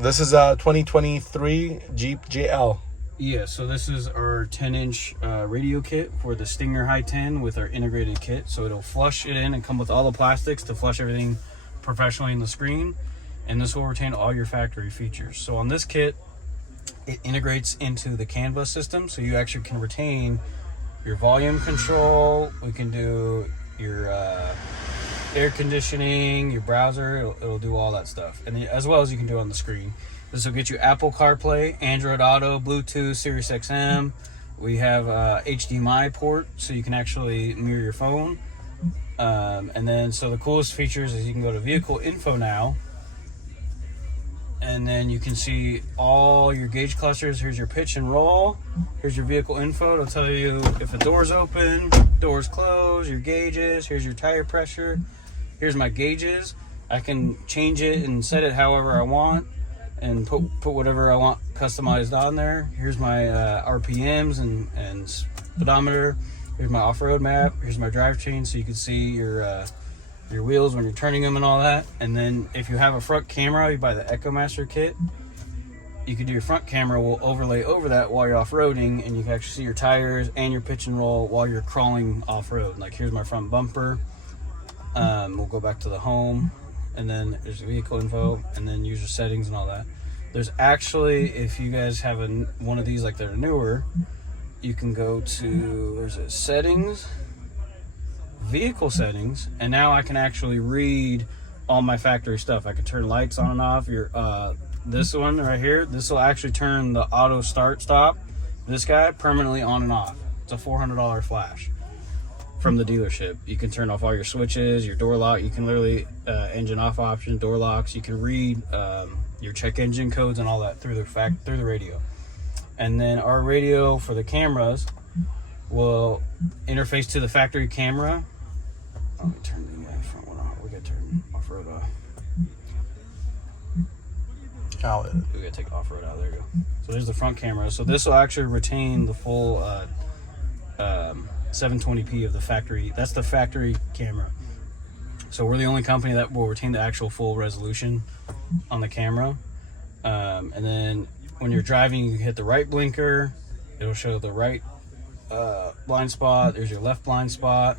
This is a 2023 Jeep JL. Yeah, so this is our 10-inch radio kit for the Stinger High 10 with our integrated kit. So it'll flush it in and come with all the plastics to flush everything professionally in the screen. And this will retain all your factory features. So on this kit, it integrates into the Canva system. So you actually can retain your volume control. We can do your air conditioning, your browser. It'll do all that stuff. And as well as you can do on the screen. This will get you Apple CarPlay, Android Auto, Bluetooth, Sirius XM. We have HDMI port, so you can actually mirror your phone. And then, so the coolest features is you can go to Vehicle Info now, and then you can see all your gauge clusters. Here's your pitch and roll. Here's your Vehicle Info. It'll tell you if the door's open, door's closed, your gauges. Here's your tire pressure. Here's my gauges. I can change it and set it however I want, and put whatever I want customized on there. Here's my RPMs and speedometer. Here's my off-road map. Here's my drivetrain, so you can see your wheels when you're turning them and all that. And then if you have a front camera, you buy the EchoMaster kit. You can do your front camera will overlay over that while you're off-roading, and you can actually see your tires and your pitch and roll while you're crawling off-road. Like here's my front bumper. We'll go back to the home. And then there's vehicle info, and then user settings and all that. There's actually, if you guys have one of these like they're newer, you can go to, there's a settings, vehicle settings, and now I can actually read all my factory stuff. I can turn lights on and off. This one right here, this will actually turn the auto start stop, this guy, permanently on and off. It's a $400 flash from the dealership. You can turn off all your switches, your door lock. You can literally engine off option, door locks. You can read your check engine codes and all that through the radio. And then our radio for the cameras will interface to the factory camera. Let me turn the front one off. We gotta turn off-road off. We gotta take off-road out. There you go. So there's the front camera. So this will actually retain the full 720p of the factory. That's the factory camera. So we're the only company that will retain the actual full resolution on the camera. And then when you're driving, you hit the right blinker. It'll show the right blind spot. There's your left blind spot.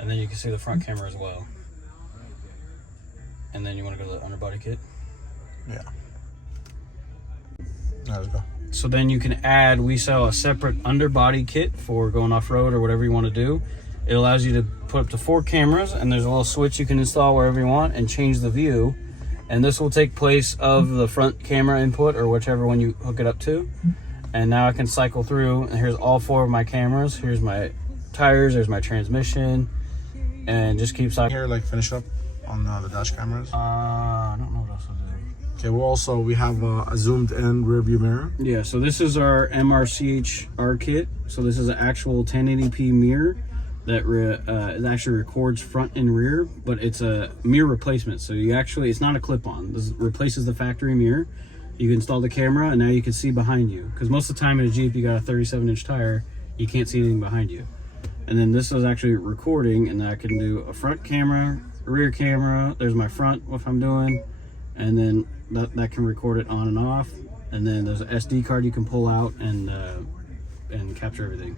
And then you can see the front camera as well. And then you want to go to the underbody kit? Yeah. Let's go. So then you can add, we sell a separate underbody kit for going off-road or whatever you want to do. It allows you to put up to 4 cameras, and there's a little switch you can install wherever you want and change the view. And this will take place of the front camera input or whichever one you hook it up to. And now I can cycle through, and here's all 4 of my cameras. Here's my tires, there's my transmission, and just keep cycling. Here, like finish up on the dash cameras. I don't know what else to do. Okay, we have a zoomed in rear view mirror. Yeah, so this is our MRCHR kit. So this is an actual 1080p mirror that it actually records front and rear, but it's a mirror replacement. So it's not a clip-on. This replaces the factory mirror. You can install the camera, and now you can see behind you. Because most of the time in a Jeep, you got a 37-inch tire, you can't see anything behind you. And then this is actually recording, and I can do a front camera, rear camera. There's my front, what I'm doing. And then that can record it on and off. And then there's an SD card you can pull out and capture everything.